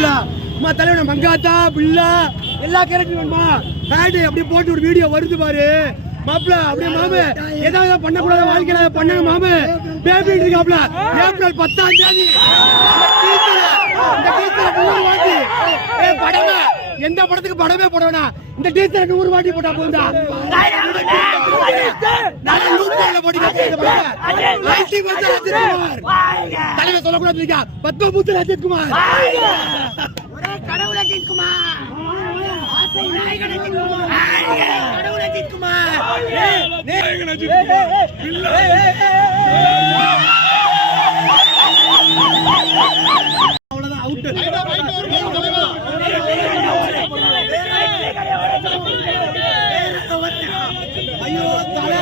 மாப்பிள அம்மா தலைவன மங்காத்தா பிள்ளா எல்லா கேரக்டரும் வேணுமா பேட் அப்படியே போட்டு ஒரு வீடியோ வருது பாரு மாப்பிள அப்படியே மாமு ஏதாவது பண்ணக்கூடாத வாழ்க்கையில பண்ணுங்க மாமு பேபி இருக்காப்ல ஏப்ரல் 10ஆம் தேதி இந்த டீச்சர் 100 வாட்டி படமே எந்த படத்துக்கு படமே போடவேனா இந்த டீச்சர் 100 வாட்டி போட்டா போகுதா நான் லூட்ல போடி லைட்டி வந்து அஜித்குமார் தலைவர் சொல்லக்கூடாது நீங்க பத்மபூத் அஜித்குமார் ஒரே கடவுள் அஜித்குமார் ஆசை நாயகன் அஜித்குமார் கடவுள் அஜித்குமார் நாயகன் அஜித்குமார் அவ்வளவுதான் அவுட் ஐயோ தலை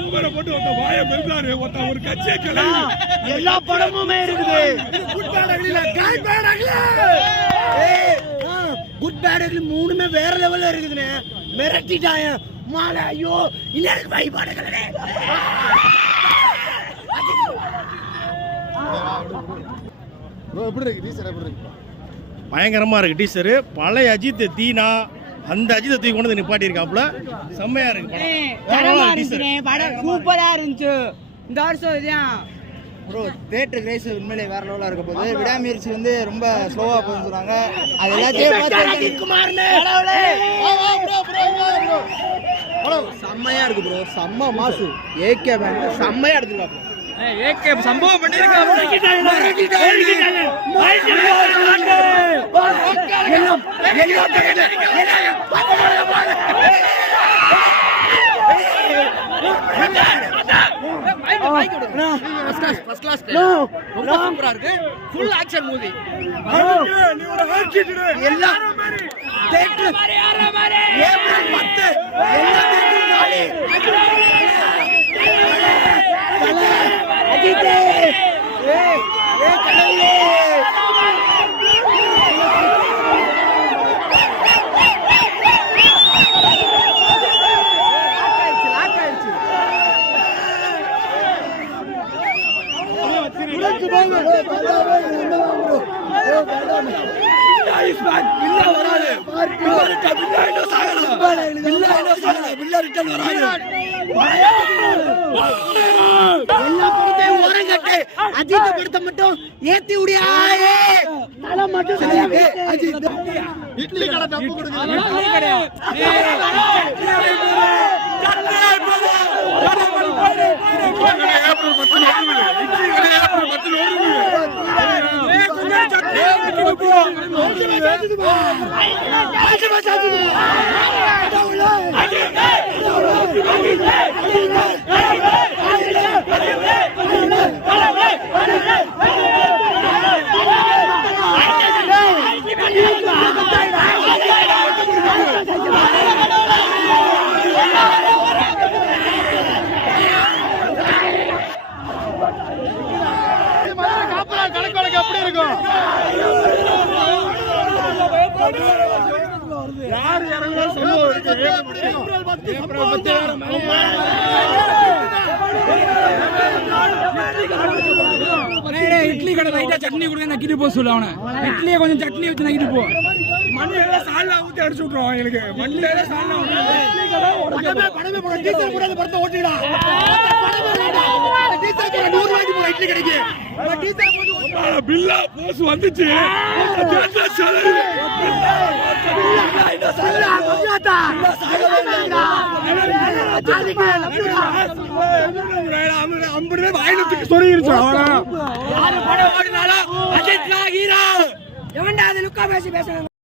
ஊமர போட்டு ஒத்த வாயை மெல்றாரு ஒத்த ஒரு கட்சியே கிளம்பி எல்லா படமுமே இருக்குது குட் பேட் அக்லில காய் bad ugly good bad ugly மூணுமே வேற லெவல்ல இருக்குதுனே மிரட்டிட்டாய மால ஐயோ இல்ல எனக்கு பை பாடங்களே ப்ரோ எப்படி இருக்கு டீசர் எப்படி இருக்கு பயங்கரமாக இருக்குது டீசரு பழைய அஜித் தீனா அந்த அஜித்தை தூக்கி கொண்டு வந்து நிப்பாட்டி இருக்காப்புல செம்மையா இருக்கு படம் சூப்பரா இருந்துச்சு இந்த வருஷம் இதுதான் ப்ரோ தேட்டர் ரேஸ் உண்மையிலே வேற லெவலாக இருக்க போகுது விடாமுயற்சி வந்து ரொம்ப ஸ்லோவாக போகுதுன்னு சொல்கிறாங்க அது எல்லாத்தையும் செம்மையா இருக்கு ப்ரோ செம்ம மாசு ஏகே பேங்க் செம்மையா எடுத்துருக்காங்க ஏகே சம்பவம் பண்ணிருக்காங்க ஃபுல் ஆக்ஷன் மூவி எல்லாம் ஏப்ரல் 10 எல்லா அஜித்தே கடவுளே அஜித் படத்தை மட்டும் ஏத்தி விடியாயே தலை மட்டும் அஜித் இட்லி கடை டப்பு கொடுங்க கணக்கு எப்படி இருக்கும் யார் இட்லி கடை லைட்டா சட்னி கொடுங்க நக்கிட்டு போக சொல்ல அவனை இட்லியை கொஞ்சம் சட்னி வச்சு நக்கிட்டு போ மண்ணில சால்னா ஊத்தி அடிச்சு விட்டுருவோம் எங்களுக்கு மண்ணில சால்னா படமே போட டீசல் கூட படத்தை ஓட்டிடா டீசல் கூட 100 ரூபாய்க்கு போற இட்லி கிடைக்கு டீசல் போட்டு பில்லா போஸ் வந்துச்சு எவன்டா அது லுக்கா பேசி பேசுறாங்க